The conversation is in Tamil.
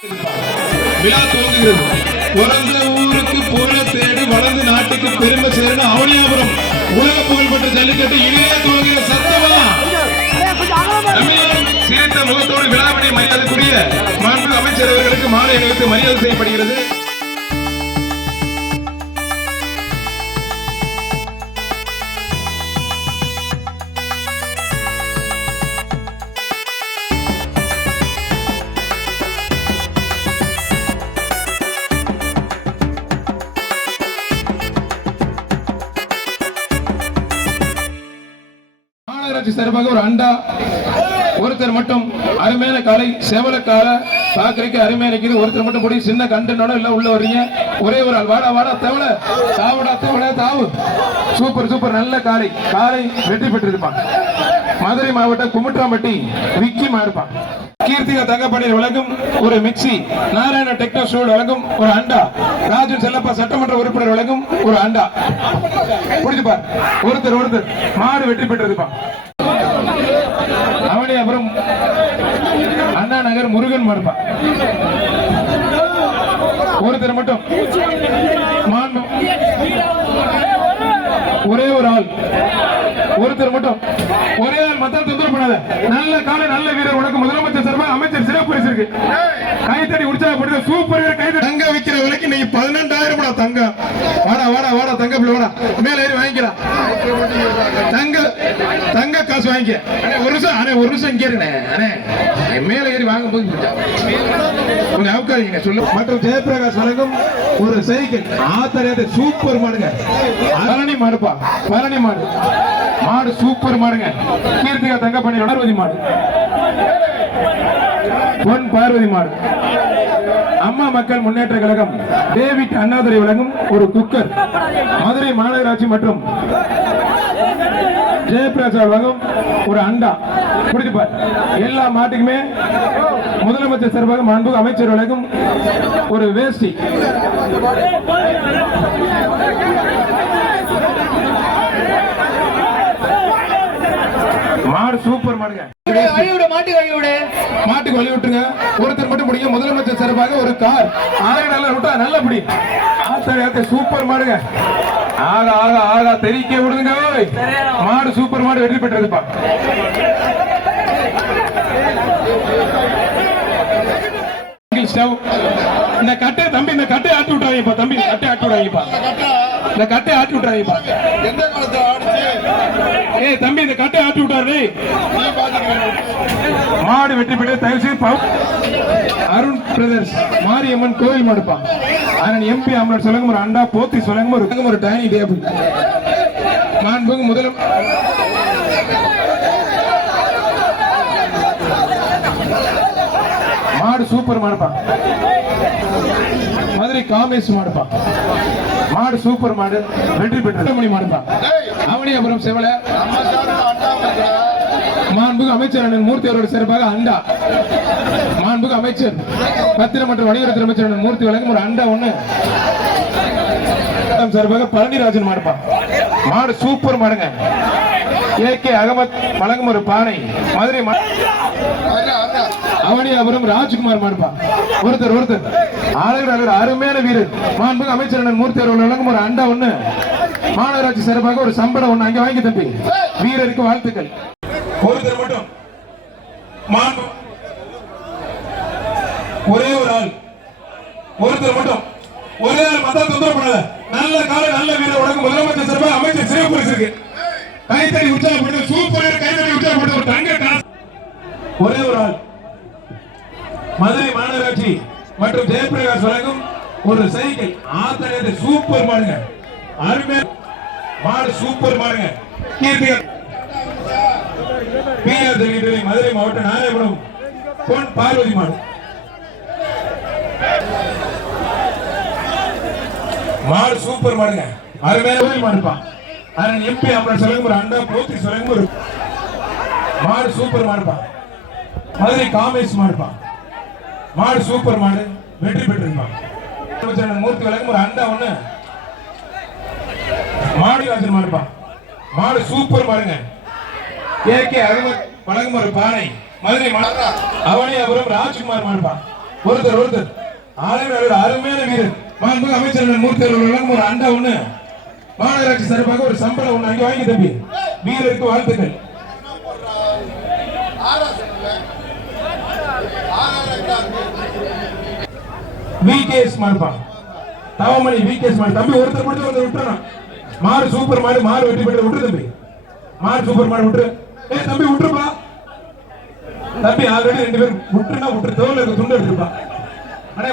விழா துவங்குகிறது. பிறந்த ஊருக்கு புகழ தேடி வளர்ந்து நாட்டுக்கு பெருமை சேரணும். அவனியாபுரம் உலக புகழ்பெற்ற ஜல்லிக்கட்டு இனிய துவங்குகிற சத்தமா சிரித்த முகத்தோடு விழாவினை மரியாதைக்குரிய மாண்பு அமைச்சர் அவர்களுக்கு மாலை அணிவித்து மரியாதை செய்யப்படுகிறது. சார்பாக ஒரு அண்டா ஒருத்தர் மட்டும் அருமையான காலை செவலக்கால பாக்குறதுக்கு அருமையா நிக்குது. ஒருத்தர் மட்டும் போய் சின்ன கண்டனோட இல்ல உள்ள வர்றீங்க. ஒரே ஒரு ஆள் வாடா வாடா தவள தாவடா தவள தாவு. சூப்பர் சூப்பர் நல்ல காலை காலை வெற்றி பெற்றிருப்பான். மதுரை மாவட்டம் குமுட்ராம்பட்டி விக்கி மாறுப்பான். கீர்த்திகா தங்கப்பணியில் வழங்கும் ஒரு மிக்சி, நாராயண டெக்னோ ஸ்டூல் வழங்கும் ஒரு அண்டா, ராஜன் செல்லப்பா சட்டமன்ற உறுப்பினர் வழங்கும் ஒரு அண்டா. புரிஞ்சுப்பார் ஒருத்தர் ஒருத்தர் மாடு வெற்றி பெற்றிருப்பான். அவனே அப்புறம் அண்ணா நகர் முருகன் மாடுப்பான். ஒருத்தர் மட்டும் மாண்பு ஒரே ஒரு ஆள் ஒருத்தர் மட்டும் ஒரே ஆள் மத்த தொந்தரவு பண்ணாத. நல்ல காலை நல்ல வீரர் உனக்கு முதலமைச்சர் சார்பாக அமைச்சர் சிறப்பு பரிசு இருக்கு. கைத்தடி உற்சாகப்படுத்த சூப்பர் வீரர் கைத்தடி. தங்க விக்கிற விலைக்கு நீ 12,000 தங்க. வாடா வாடா வாடா தங்க பிள்ளை வாடா மேல ஏறி வாங்கிக்கலாம். தங்க தங்க காசு வாங்கிக்க. ஒரு நிமிஷம் இங்கே இருங்க. மேல ஏறி வாங்கும் போது கொஞ்சம் அவுக்காதீங்க சொல்லு. மற்றும் ஜெயபிரகாஷ் வழங்கும் ஒரு சைக்கிள் ஆத்தரையாத சூப்பர் மாடுங்க. பழனி மாடுப்பா பழனி மாடு மாடு சூப்பர் மாடுங்க. கீர்த்திகா தங்கப்பணி பார்வதி மாடு பொன் பார்வதி மாடு. அம்மா மக்கள் முன்னேற்ற கழகம் டேவிட் அண்ணாதுரை வழங்கும் ஒரு குக்கர். மதுரை மாநகராட்சி மற்றும் ஜெயபிரகாஷ் வழங்கும் ஒரு அண்டா. புரிஞ்சுப்பார் எல்லா மாட்டுக்குமே முதலமைச்சர் சார்பாக மாண்பு அமைச்சர் வழங்கும் ஒரு வேஷ்டி. மாடு சூப்பர் மாடுங்க. மாட்டுக்கு வழி விட்டுருங்க. ஒருத்தர் மட்டும் பிடிங்க. முதலமைச்சர் சார்பாக ஒரு கார் நல்லா விட்டா நல்ல பிடி. சூப்பர் மாடுங்க. ஆகா ஆகா ஆகா தெரிக்க விடுங்க. மாடு சூப்பர் மாடு வெற்றி பெற்றிருப்பா. இந்த கட்டை தம்பி இந்த கட்டை ஆட்டி விட்டாங்கப்பா. தம்பி கட்டை ஆட்டி விடாங்கப்பா. இந்த கட்டை ஆட்டி விட்டாங்கப்பா. ஏய் தம்பி இந்த கட்டை ஆட்டி விட்டாரு. மாடு வெற்றி பெற்று தயவுசெய்து அருண் பிரதர்ஸ் மாரியம்மன் கோவில் மாடுப்பா. அதன் எம்பி அமலர் சொல்லுங்க ஒரு அண்டா போத்தி சொல்லுங்க ஒரு டைனிங் டேபிள். மாண்புங்க முதலும் மாடு சூப்பர் மாடுப்பா. மதுரை காமேஷ் மாடுப்பா. மாடு சூப்பர் மாடு வெற்றி பெற்ற மணி மாடுப்பா. அவனியாபுரம் செவல மாண்புக்கு அமைச்சர் அண்ணன் மூர்த்தி அவரோட சிறப்பாக அண்டா. மாண்புக்கு அமைச்சர் பத்திரம் மற்றும் வணிகத்துறை அமைச்சர் அண்ணன் மூர்த்தி வழங்கும் ஒரு அண்டா ஒண்ணு சார்பாக பழனிராஜன் மாடுப்பா. மாடு சூப்பர் மாடுங்க. ஏகே அகமத் வழங்கும் ஒரு பானை. மதுரை அவனியாபுரம் ராஜ்குமார் மாடுப்பா. ஒருத்தர் ஒருத்தர் ஆளுநர் அருமையான வீரர் மாண்புக்கு அமைச்சர் அண்ணன் மூர்த்தி அவர்கள் வழங்கும் ஒரு அண்டா ஒண்ணு. மாநகராட்சி சிறப்பாக ஒரு சம்பளம் ஒண்ணு அங்க வாங்கி தம்பி. வீரருக்கு வாழ்த்துக்கள். ஒருத்தர் மட்டும் ஒரே ஒரு ஆள் ஒருத்தர் மட்டும் ஒரே ஆள் மத்த தொந்தரவு பண்ணாத. நல்ல காலை நல்ல வீரர் உலகம் முதலமைச்சர் சார்பாக அமைச்சர் சிறப்பு பரிசு இருக்கு. கைத்தறி உற்சாகப்பட்டு சூப்பர் கைத்தறி உற்சாகப்பட்டு ஒரு தங்க காசு. ஒரே ஒரு ஆள் மதுரை மாநகராட்சி மற்றும் ஜெயபிரகாஷ் வழங்கும் ஒரு சைக்கிள் ஆத்தரையாத சூப்பர் மாடுங்க. அருமை மாடு சூப்பர் மாடுங்க. கீர்த்திகா மதுரை மாவட்டம் நாராயணபுரம் பொன் பார்வதி மாடு. மாடு சூப்பர் மாடுங்க. அருமையான மாடுப்பா. அதன் எம்பி அமலர் சொல்லுங்க ஒரு அண்டா போத்தி சொல்லுங்க ஒரு மாடு சூப்பர் மாடுப்பா. மதுரை காமேஷ் மாடுப்பா. மாடு சூப்பர் மாடு வெற்றி பெற்றிருப்பான். மூர்த்தி வழங்கும் ஒரு அண்டா ஒண்ணு. மாடு ராஜன் மாடுப்பா. மாடு சூப்பர் மாடுங்க. ஏகே அகமத் வழங்கும் ஒரு பானை. மதுரை அவனியாபுரம் ராஜ்குமார் மாடுப்பா. ஒருத்தர் அருமையான வீரர் மாண்புமிகு அமைச்சர் மூர்த்தி அவர்கள் ஒரு அண்டா ஒண்ணு மாநகராட்சி சார்பாக ஒரு சம்பளம் ஒண்ணு அங்கே வாங்கி தம்பி வீரருக்கு வாழ்த்துக்கள். விகேஎஸ் மார்பா தவமணி விகேஎஸ் மார் தம்பி ஒருத்தர் மட்டும் வந்து விட்டுறணும். மாறு சூப்பர் மாடு வெட்டி பெற்று விட்டுரு தம்பி. மாறு சூப்பர் மாடு விட்டுரு. தம்பி விட்டுருப்பா தம்பி. ஆல்ரெடி 2 பேரும் விட்டுருனா விட்டுரு. தோல்ல இருக்க துண்டு எடுத்துருப்பா. அடே